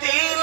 3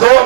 2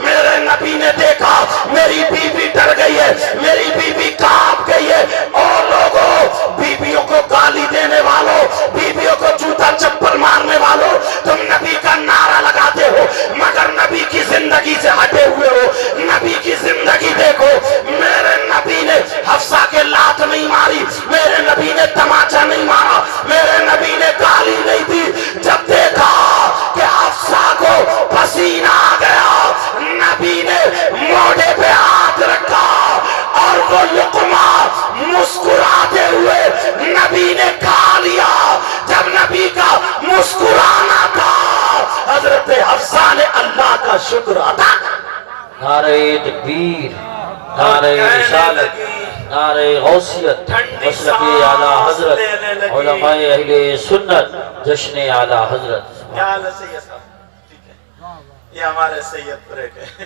میرے نبی نے دیکھا میری بیوی ڈر گئی ہے, میری بیوی کانپ گئی ہے. اور لوگوں, بیویوں کو گالی دینے والوں, بیویوں کو جوتا چپل مارنے والوں, تم نبی کا نعرہ لگاتے ہو مگر نبی کی زندگی سے ہٹے ہوئے ہو. نبی کی زندگی دیکھو. میرے نبی نے حفصہ کے لات نہیں ماری, میرے نبی نے تماچا نہیں مارا, میرے نبی نے گالی نہیں دی. جب دیکھا کہ حفصہ کو پسینہ آ گیا, نبی نے موڑے پہ ہاتھ رکھا اور وہ لقمہ مسکراتے ہوئے نبی نے کھا لیا. جب نبی کا مسکرانا تھا, حضرت حفصہ نے اللہ کا شکر ادا. نعرہ تکبیر, نعرہ رسالت, نعرہ غوثیت, مسلک اعلی حضرت, علماء اہل سنت, جشن اعلی حضرت. کیا حال ہے سید صاحب؟ ٹھیک ہے, یہ ہمارے سید پرے کے,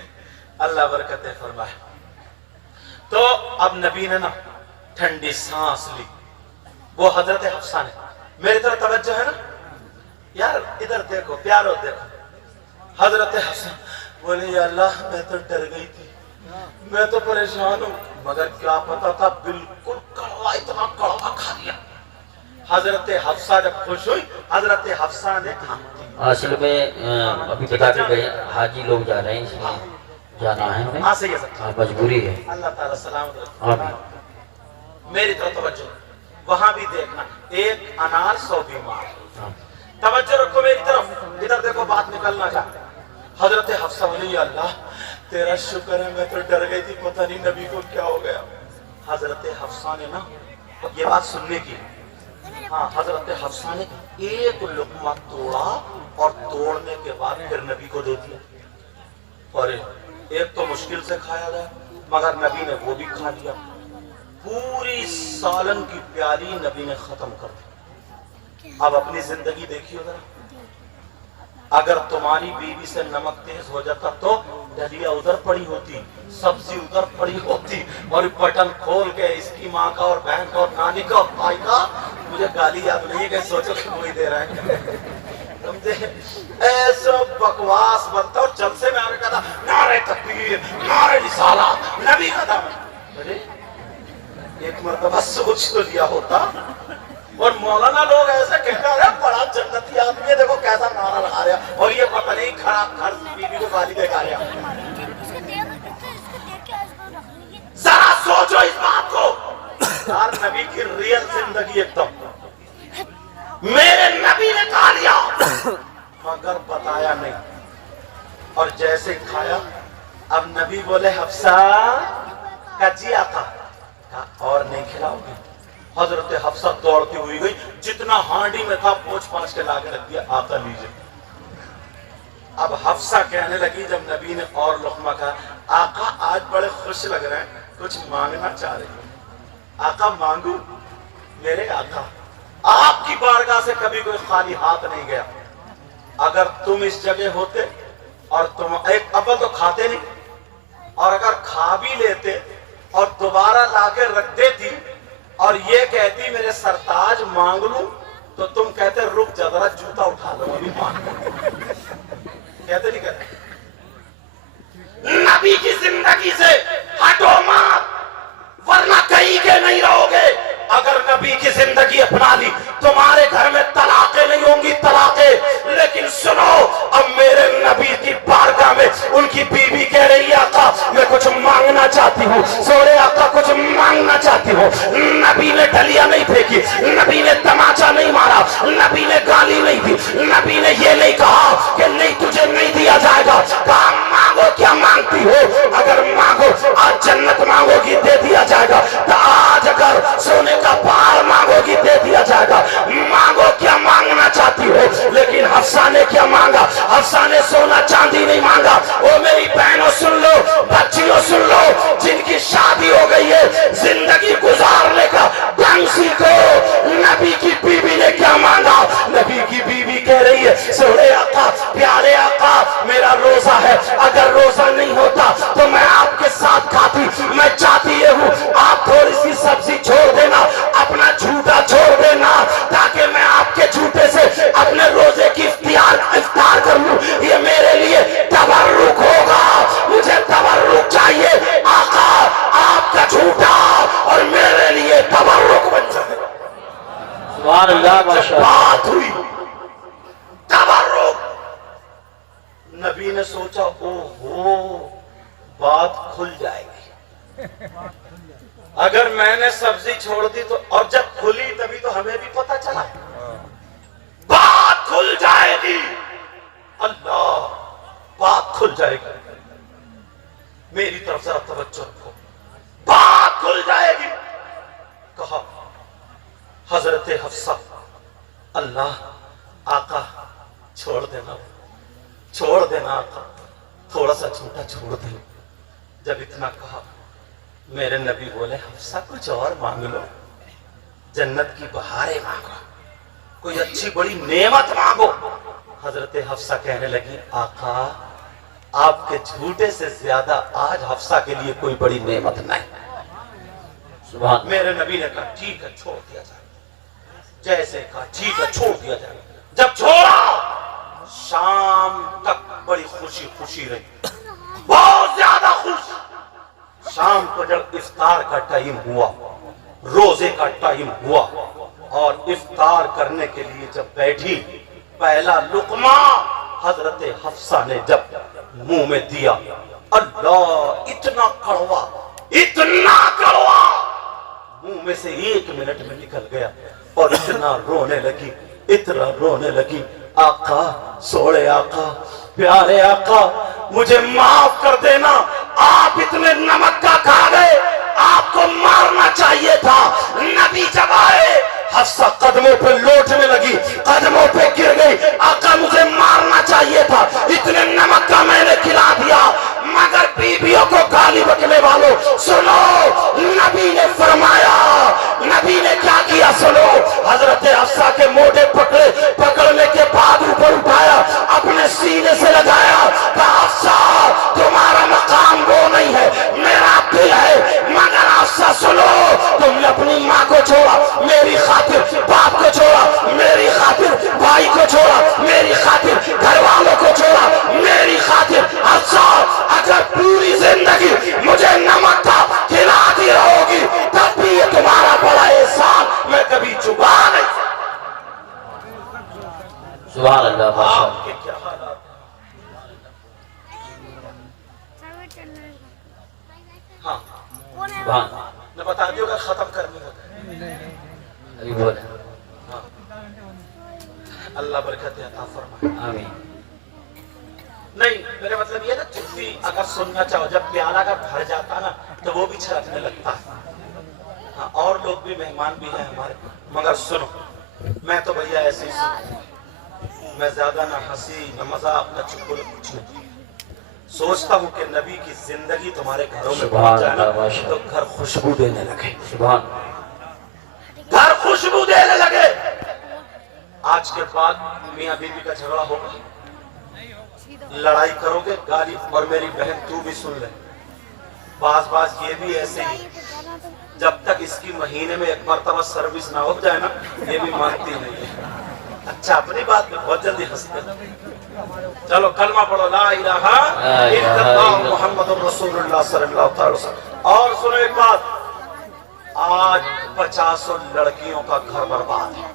اللہ برکتیں فرمائے. تو اب نبی نے نا ٹھنڈی سانس لی. وہ حضرت حفصہ نے, میری طرف توجہ ہے نا یار, ادھر دیکھو پیارو دیکھو. حضرت حفصہ بولے یا اللہ میں تو ڈر گئی تھی, میں تو پریشان ہوں, مگر کیا پتا تھا بالکل کڑوا, اتنا کڑوا کھا لیا. حضرت حفصہ جب خوش ہوئی, حضرت حفصہ نے کھا. اصل میں ابھی بتا کے گئے حاجی لوگ جا رہے ہیں, اس لیے جانا ہے ہمیں, ہاں صحیح ہے, مجبوری ہے. اللہ تعالیٰ سلامت رکھے. آمین. میری طرف توجہ, وہاں بھی دیکھنا, ایک انار 100 بیمار. توجہ رکھو میری طرف, ادھر دیکھو بات نکلنا چاہتے. حضرت حفصہ بولی یا اللہ تیرا شکر ہے, میں تو ڈر گئی تھی, پتہ نہیں نبی کو کیا ہو گیا. حضرت حفصہ نے نا یہ بات سننے کی, ہاں حضرت حفصہ نے ایک لقمہ توڑا اور توڑنے کے بعد پھر نبی کو دے دیا. اور ایک تو مشکل سے کھایا گیا مگر نبی نے وہ بھی کھا لیا. پوری سالن کی پیالی نبی نے ختم کر دی. اب اپنی زندگی دیکھیے ذرا, اگر تمہاری بیوی سے نمک تیز ہو جاتا تو دلیا ادھر پڑی ہوتی, سبزی ادھر پڑی ہوتی, اور بٹن کھول کے اس کی ماں کا اور بہن کا اور نانی کا اور بھائی کا, مجھے گالی یاد نہیں ہے کہ سوچو کہ وہی دے رہا ہے, سمجھے, ایسا بکواس بنتا. اور جلسے میں آنے کا تھا نعرہ تکبیر, نعرہ رسالت, نبی کا دم. ارے ایک مرتبہ سوچ تو لیا ہوتا. اور مولانا لوگ ایسے کہتے ہیں بڑا جنتی آدمی ہے, دیکھو کیسا نعرہ لگا رہا, اور یہ پتہ نہیں کھڑا گھر بیوی کو گالی دے گا رہا. ذرا سوچو اس بات کو یار, نبی کی ریئل زندگی ایک دم. میرے نبی نے کھا لیا مگر بتایا نہیں, اور جیسے کھایا اب نبی بولے حفصہ کجیا تھا, اور نہیں کھلاؤ گے. حضرت حفصہ دوڑتی ہوئی گئی, جتنا ہانڈی میں تھا پوچھ پانچ کے لا کے رکھ دیا, آقا لیجئے. اب حفصہ کہنے لگی جب نبی نے اور لقمہ کہا, آقا آج بڑے خوش لگ رہے ہیں, کچھ مانگنا چاہ رہی ہیں. آقا مانگو. میرے آقا آپ کی بارگاہ سے کبھی کوئی خالی ہاتھ نہیں گیا. اگر تم اس جگہ ہوتے اور تم ایک اول تو کھاتے نہیں, اور اگر کھا بھی لیتے اور دوبارہ لا کے رکھ دیتی اور یہ کہتی میرے سرتاج مانگ لوں, تو تم کہتے رک جا ذرا جوتا اٹھا لو ابھی مانگ. کہتے نہیں کہتے. نبی کی زندگی سے ہٹو مات, ورنہ کہیں کے نہیں رہو گے. اگر نبی کی زندگی اپنا لی تمہارے گھر میں طلاقیں نہیں ہوں گی, طلاقیں. لیکن سنو, اب میرے نبی کی بارگاہ میں ان کی بیوی کہہ رہی ہے آقا میں کچھ مانگنا چاہتی ہوں. سوڑے آقا کچھ مانگنا چاہتی ہوں. نبی نے ڈلیا نہیں پھینکی, نبی نے تماچا نہیں مارا, نبی نے گالی نہیں دی, نبی نے یہ نہیں کہا کہ نہیں تجھے نہیں دیا جائے گا. کہا مانگو, کیا مانگتی ہو, اگر مانگو آج جنت مانگو گی دے دیا جائے گا, تو آج اگر سونے کا پہاڑ مانگو گی دے دیا جائے گا. مانگو کیا مانگنا چاہتی ہو. لیکن حفصہ نے کیا مانگا, حفصہ نے سونا چاندی نہیں مانگا. او میری بہنوں سن لو, بچیوں سن لو, جن کی شادی ہو گئی ہے زندگی گزارنے کا ڈھنگ سیکھو. نبی کی بیوی نے کیا مانگا, نبی کی بیوی کہہ رہی ہے سوڑے آقا, پیارے آقا میرا روزہ ہے, اگر روزہ نہیں ہوتا تو میں آپ کے ساتھ کھاتی. میں چاہتی یہ ہوں آپ تھوڑی سی سبزی چھوڑ دینا, اپنا جھوٹا چھوڑ دینا, تاکہ میں آپ کے جھوٹے سے اپنے روزے کی افطار کر لوں. یہ میرے لیے اللہ جب ماشاء اللہ بات ہوئی تبرک، نبی نے سوچا او ہو بات کھل جائے گی، اگر میں نے سبزی چھوڑ دی تو، اور جب کھلی تبھی تو ہمیں بھی پتا چلا بات کھل جائے گی، اللہ بات کھل جائے گی، میری طرف ذرا توجہ رکھو، بات کھل جائے گی۔ کہا حضرت حفصہ اللہ آقا چھوڑ دینا، چھوڑ دینا آقا، تھوڑا سا چھوٹا چھوڑ دینا۔ جب اتنا کہا میرے نبی بولے حفصہ کچھ اور مانگ لو، جنت کی بہاریں مانگو، کوئی اچھی بڑی نعمت مانگو۔ حضرت حفصہ کہنے لگی آقا آپ کے جھوٹے سے زیادہ آج حفصہ کے لیے کوئی بڑی نعمت نہیں۔ سبحان میرے نبی نے کہا ٹھیک ہے چھوڑ دیا جائے، جیسے کہا ٹھیک ہے چھوڑ دیا جائے۔ جب چھوڑا شام تک بڑی خوشی خوشی رہی، بہت زیادہ خوش۔ شام کو جب افطار کا ٹائم ہوا، روزے کا ٹائم ہوا، اور افطار کرنے کے لیے جب بیٹھی، پہلا لقمہ حضرت حفصہ نے جب منہ میں دیا، اللہ اتنا کڑوا، اتنا کڑوا، منہ میں سے 1 منٹ میں نکل گیا، اور اتنا رونے لگی، اتنا رونے لگی، آقا سوڑے آقا پیارے آقا مجھے معاف کر دینا، آپ اتنے نمک کا کھا گئے، آپ کو مارنا چاہیے تھا۔ نبی جب آئے حفصہ قدموں پہ لوٹنے لگی، قدموں پہ گر گئی، آقا مجھے مارنا چاہیے تھا، اتنے نمک کا میں نے کھلا دیا۔ مگر بیویوں کو گالی بکنے والوں سنو، نبی نے فرمایا، نبی نے کیا کیا سنو، حضرت حفصہ کے موٹے پکڑے، پکڑنے کے بعد اوپر اٹھایا، اپنے سینے سے لگایا، کہا حفصہ تمہارا مقام وہ نہیں ہے، میرا دل ہے، مگر حفصہ سنو، تم نے اپنی ماں کو چھوڑا، میری خاطر باپ کو چھوڑا، میری خاطر بھائی کو چھوڑا، میری خاطر گھر والوں کو چھوڑا، میری خاطر حفصہ اگر پوری زندگی مجھے نمک کا کھلاتی رہو گی تب بھی یہ تمہارا بڑا احسان میں کبھی چکا نہیں سکتا۔ سبحان اللہ ماشاء آپ اللہ کے کیا حالات؟ ہاں سبحان میں بتا دیوں گا ختم کرنی ہوتا ابھی بولے ہاں اللہ برکت عطا فرمائے۔ آمین نہیں میرے مطلب یہ نا چٹھی اگر سننا چاہو، جب پیالہ کا بھر جاتا نا تو وہ بھی چھڑکنے لگتا ہے۔ ہاں اور لوگ بھی مہمان بھی ہیں ہمارے، مگر سنو میں تو بھیا ایسے ہی سنوں، میں زیادہ نہ ہنسی نہ مذاق نہ چٹکل کچھ نہیں، سوچتا ہوں کہ نبی کی زندگی تمہارے گھروں میں پہنچ جائے نا تو گھر خوشبو دینے لگے، سبحان گھر خوشبو دینے لگے۔ آج کے بعد میاں بیوی کا جھگڑا ہوگا، لڑائی کرو گے گالی، اور میری بہن تو بھی سن لے، بعض یہ بھی ایسے ہی، جب تک اس کی مہینے میں 1 مرتبہ سروس نہ ہو جائے نا یہ بھی مانتی نہیں ہے۔ اچھا اپنی بات میں بہت جلدی ہنستے ہیں۔ چلو کلمہ پڑھو لا الہ الا اللہ محمد رسول اللہ صلی اللہ علیہ وسلم۔ اور سنو ایک بات، آج 50 لڑکیوں کا گھر برباد ہے،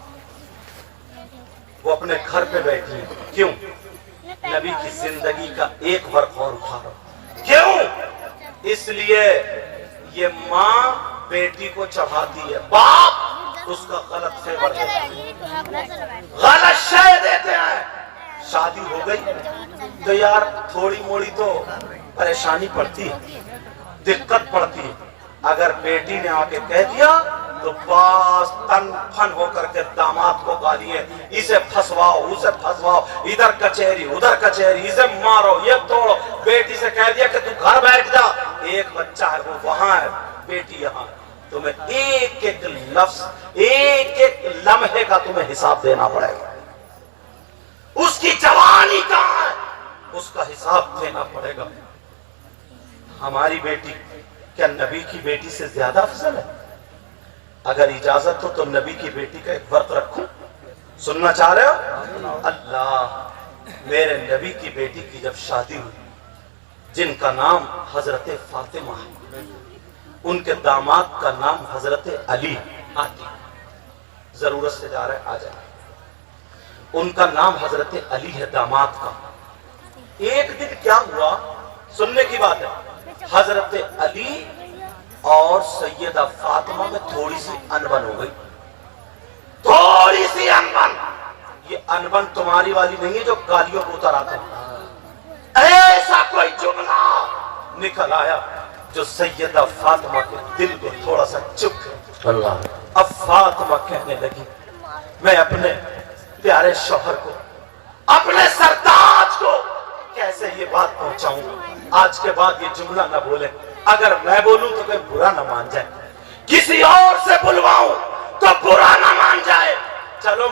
وہ اپنے گھر پہ بیٹھی ہیں، کیوں؟ نبی کی زندگی کا ایک ورق اور اٹھا رہا، کیوں؟ اس لیے یہ ماں بیٹی کو چڑھاتی ہے، باپ اس کا غلط فیور دیتا ہے، غلط شے دیتے ہیں۔ شادی ہو گئی تو یار تھوڑی موڑی تو پریشانی پڑتی ہے، دقت پڑتی ہے، اگر بیٹی نے آ کے کہہ دیا تو باس تن پھن ہو کر کے داماد کو گالیاں، اسے پھنسواؤ اسے پھنسواؤ، ادھر کچہری ادھر کچہری، اسے مارو یہ توڑو۔ بیٹی سے کہہ دیا کہ تو گھر بیٹھ جا، ایک بچہ ہے وہ وہاں ہے بیٹی یہاں، تمہیں ایک ایک لفظ ایک ایک لمحے کا تمہیں حساب دینا پڑے گا، اس کی جوانی کہاں ہے اس کا حساب دینا پڑے گا۔ ہماری بیٹی کیا نبی کی بیٹی سے زیادہ افضل ہے؟ اگر اجازت ہو تو نبی کی بیٹی کا ایک ورق رکھوں، سننا چاہ رہے ہو؟ اللہ میرے نبی کی بیٹی کی جب شادی ہوئی، جن کا نام حضرت فاطمہ ہے، ان کے داماد کا نام حضرت علی آتی، ضرورت سے جا رہے آ جائیں. ان کا نام حضرت علی ہے، داماد کا. ایک دن کیا ہوا، سننے کی بات ہے، حضرت علی اور سیدہ فاطمہ میں تھوڑی سی انبن ہو گئی. تھوڑی سی انبن. یہ انبن تمہاری والی نہیں ہے جو گالیوں کو اتر آتا ہے. ایسا کوئی جملہ نکل آیا جو سیدہ فاطمہ کے دل کو تھوڑا سا چپ گیا. اللہ. اب فاطمہ کہنے لگی میں اپنے پیارے شوہر کو، اپنے سرتاج کو کیسے یہ بات پہنچاؤں گا؟ آج کے بعد یہ جملہ نہ بولیں. اگر میں بولوں تو کوئی برا نہ مان جائے، کسی اور سے بلواؤں تو برا نہ مان جائے. چلو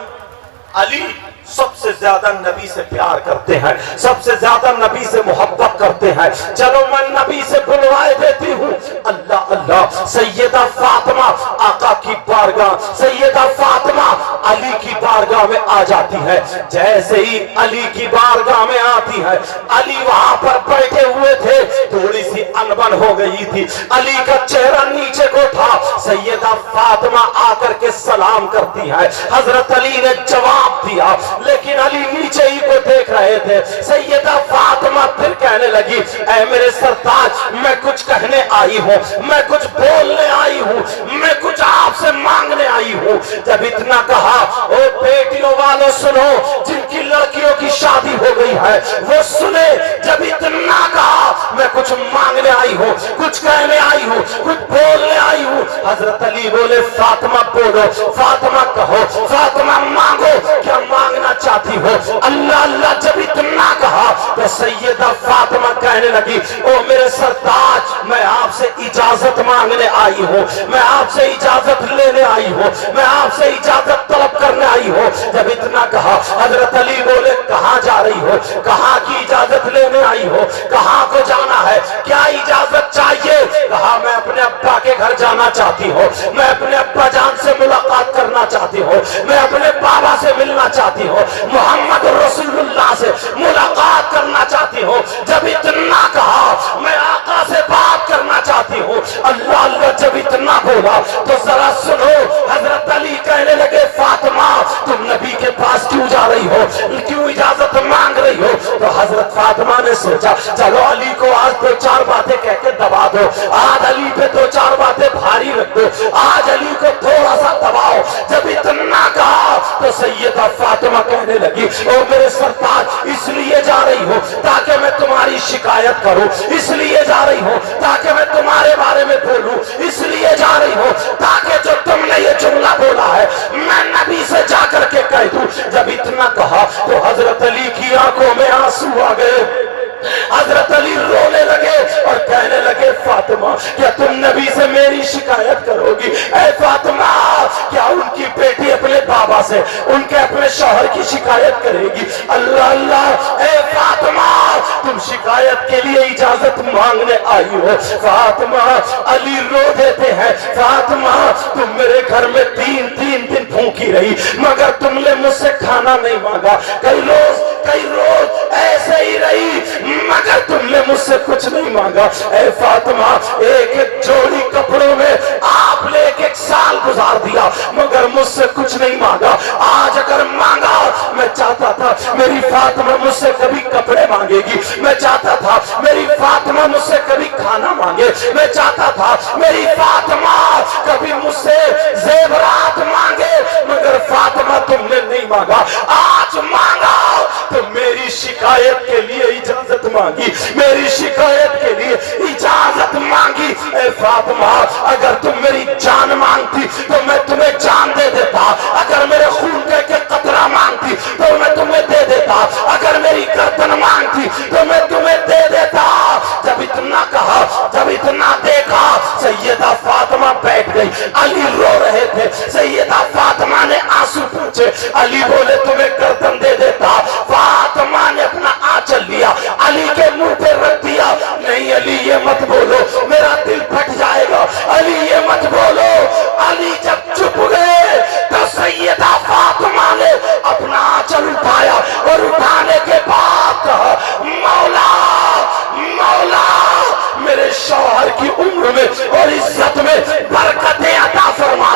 علی سب سے زیادہ نبی سے پیار کرتے ہیں، سب سے زیادہ نبی سے محبت کرتے ہیں، چلو میں نبی سے بلوائے دیتی ہوں. اللہ اللہ. سیدہ فاطمہ آقا کی بارگاہ، سیدہ فاطمہ علی کی بارگاہ میں آ جاتی ہے. جیسے ہی علی کی بارگاہ میں آتی ہے، علی وہاں پر بیٹھے ہوئے تھے، تھوڑی سی انبن ہو گئی تھی. علی کا چہرہ نیچے کو تھا. سیدہ فاطمہ آ کر کے سلام کرتی ہے. حضرت علی نے جواب دیا لیکن علی نیچے ہی کو دیکھ رہے تھے. سیدہ فاطمہ پھر کہنے لگی اے میرے سرتاج، میں کچھ کہنے آئی ہوں، میں کچھ بولنے آئی ہوں، میں کچھ آپ سے مانگنے آئی ہوں. جب اتنا کہا، او بیٹیوں والوں سنو، جن کی لڑکیوں کی شادی ہو گئی ہے وہ سنے. جب اتنا کہا میں کچھ مانگنے آئی ہوں، کچھ کہنے آئی ہوں، کچھ بولنے آئی ہوں. حضرت علی بولے فاطمہ بولو، فاطمہ کہو، فاطمہ مانگو، کیا مانگنا چاہتی ہو؟ اللہ اللہ. جب اتنا کہا تو سیدہ فاطمہ کہنے لگی او میرے سرتاج، میں آپ سے اجازت مانگنے آئی ہوں، میں آپ سے اجازت لینے آئی ہوں، میں آپ سے اجازت طلب کرنے آئی ہوں. جب اتنا کہا حضرت علی بولے کہاں جا رہی ہو؟ کہاں کی اجازت لینے آئی ہو؟ کہاں کو جانا ہے؟ کیا اجازت چاہیے؟ کہا میں اپنے ابا کے گھر جانا چاہتی ہوں، میں اپنے ابا جان سے ملاقات کرنا چاہتی ہوں، میں اپنے بابا سے ملنا چاہتی ہوں، محمد رسول اللہ سے ملاقات کرنا چاہتی ہوں. جب اتنا کہا میں آقا سے بات کرنا چاہتی ہوں. اللہ اللہ. جب اتنا بولا تو ذرا سنو. حضرت علی کہنے لگے فاطمہ تم نبی کے پاس کیوں جا رہی ہو، کیوں اجازت مانگ رہی ہو؟ تو حضرت فاطمہ نے سوچا چلو علی کو آج دو چار باتیں کہہ کے دبا دو، آج علی پہ دو چار باتیں بھاری رکھ دو، آج علی کو تھوڑا سا دباؤ. جب اتنا کہا تو سیدہ فاطمہ کہنے لگی او میرے سرتاج، اس لیے جا رہی ہو تاکہ میں تمہاری شکایت کروں، اس لیے جا رہی ہو تاکہ میں تمہارے بارے میں بولوں، اس لیے جا رہی ہو تاکہ جو تم نے یہ جملہ بولا ہے میں نبی سے جا کر کے کہہ دوں. جب اتنا کہا تو حضرت علی کی آنکھوں میں آنسو آ گئے. حضرت علی رونے لگے اور کہنے لگے فاطمہ کیا تم نبی سے میری شکایت کرو گی؟ اے فاطمہ کیا ان کی بیٹی اپنے بابا سے، ان کے اپنے شوہر کی شکایت کرے گی؟ اللہ اللہ. اے فاطمہ تم شکایت کے لیے اجازت مانگنے آئی ہو. فاطمہ علی رو دیتے ہیں فاطمہ تم میرے گھر میں تین دن بھوکی رہی مگر تم نے مجھ سے کھانا نہیں مانگا، کئی روز ایسے ہی رہی مگر تم نے مجھ سے کچھ نہیں مانگا. اے فاطمہ ایک جوڑی کپڑوں میں آپ نے ایک سال گزار دیا مگر مجھ سے کچھ نہیں مانگا. آج اگر مانگا میں چاہتا تھا میری فاطمہ مجھ سے کبھی کپڑے مانگے گی، میں چاہتا تھا میری فاطمہ مجھ سے کبھی کھانا مانگے، میں چاہتا تھا میری فاطمہ کبھی مجھ سے زیورات مانگے مگر فاطمہ تم نے نہیں مانگا. آج مانگا تو میری شکایت کے لیے اجازت مانگی، میری شکایت کے لیے اجازت مانگی. اے فاطمہ اگر تم میری جان مانگتی تو میں تمہیں جان دے دیتا، اگر میرے خون کے قطرہ مانگتی تو میں تمہیں دے دیتا، اگر میری گردن مانگتی تو میں تمہیں دے دیتا. جب اتنا کہا، جب اتنا دیکھا سیدہ فاطمہ بیٹھ گئی. علی رو رہے تھے، سیدہ فاطمہ نے آنسو پوچھے. علی بولے تمہیں گردن دے دیتا. فاطمہ نے اپنا آنچل لیا علی کے منہ پہ رکھ دیا. نہیں علی یہ مت بولو میرا دل پھٹ جائے گا، علی یہ مت بولو. علی جب چپ گئے تو سیدہ فاطمہ نے اپنا آنچل اٹھایا اور اٹھانے کے بعد کہا مولا مولا میرے شوہر کی عمر میں اور عزت میں برکتیں عطا فرما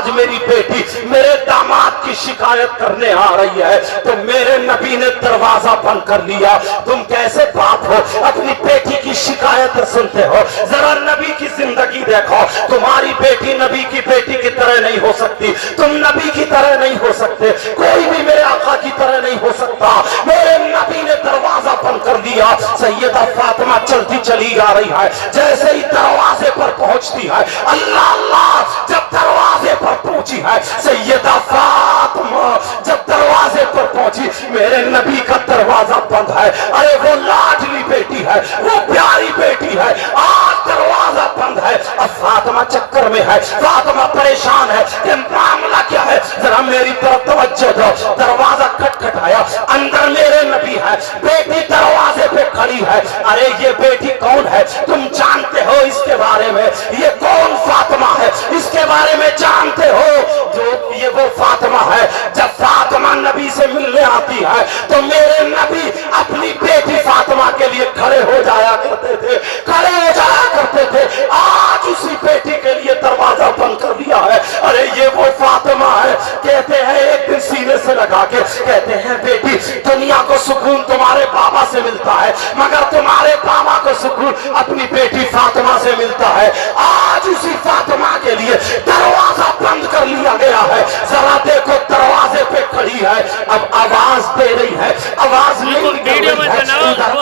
آج میری بیٹی میرے داماد کی شکایت کرنے آ رہی ہے تو میرے نبی نے دروازہ بند کر لیا. تم کیسے باپ ہو اپنی بیٹی کی شکایت سنتے ہو؟ ذرا نبی کی زندگی دیکھو. تمہاری بیٹی نبی کی بیٹی کی طرح نہیں ہو سکتی, تم نبی کی طرح نہیں ہو سکتے, کوئی بھی میرے آقا کی طرح نہیں ہو سکتا. میرے نبی نے دروازہ بند کر دیا. سیدہ فاطمہ چلتی چلی آ رہی ہے. جیسے ہی دروازے پر پہنچتی ہے, اللہ اللہ, جب دروازے پر پہنچی ہے سیدہ فاطمہ, جب دروازے پر پہنچی میرے نبی کا دروازہ بند ہے. ارے وہ لاڈلی بیٹی ہے, وہ پیاری بیٹی ہے, آج دروازہ بند ہے. اب فاطمہ چکر میں ہے, فاطمہ پریشان ہے کہ معاملہ کیا ہے, ذرا میری طرف توجہ دو. دروازہ کھٹکھٹایا, اندر میرے نبی ہے, بیٹی دروازے پہ کھڑی ہے. ارے یہ بیٹی کون ہے تم جانتے ہو اس کے بارے میں؟ یہ کون فاطمہ ہے اس کے بارے میں جانتے ہو؟ جو یہ وہ فاطمہ ہے جب فاطمہ نبی سے ملنے آتی ہے تو میرے نبی اپنی بیٹی فاطمہ کے لیے کھڑے ہو جایا کرتے تھے, کھڑے ہو جایا کرتے تھے. آج اسی بیٹی کے لیے دروازہ بند کر دیا ہے. ارے یہ وہ فاطمہ ہے. کہتے ہیں ایک دن سینے سے لگا کے کہتے ہیں بیٹی دنیا کو سکون تمہارے بابا سے ملتا ہے مگر تمہارے بابا کو سکون اپنی بیٹی فاطمہ سے ملتا ہے. آج اسی فاطمہ کے لیے دروازہ بند کر لیا گیا ہے. ذرا دیکھو دروازے پہ کھڑی ہے, اب آواز دے رہی ہے, آواز نہیں نکل رہی ہے.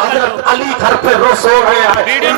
حضرت علی گھر پہ رو سو رہے ہیں.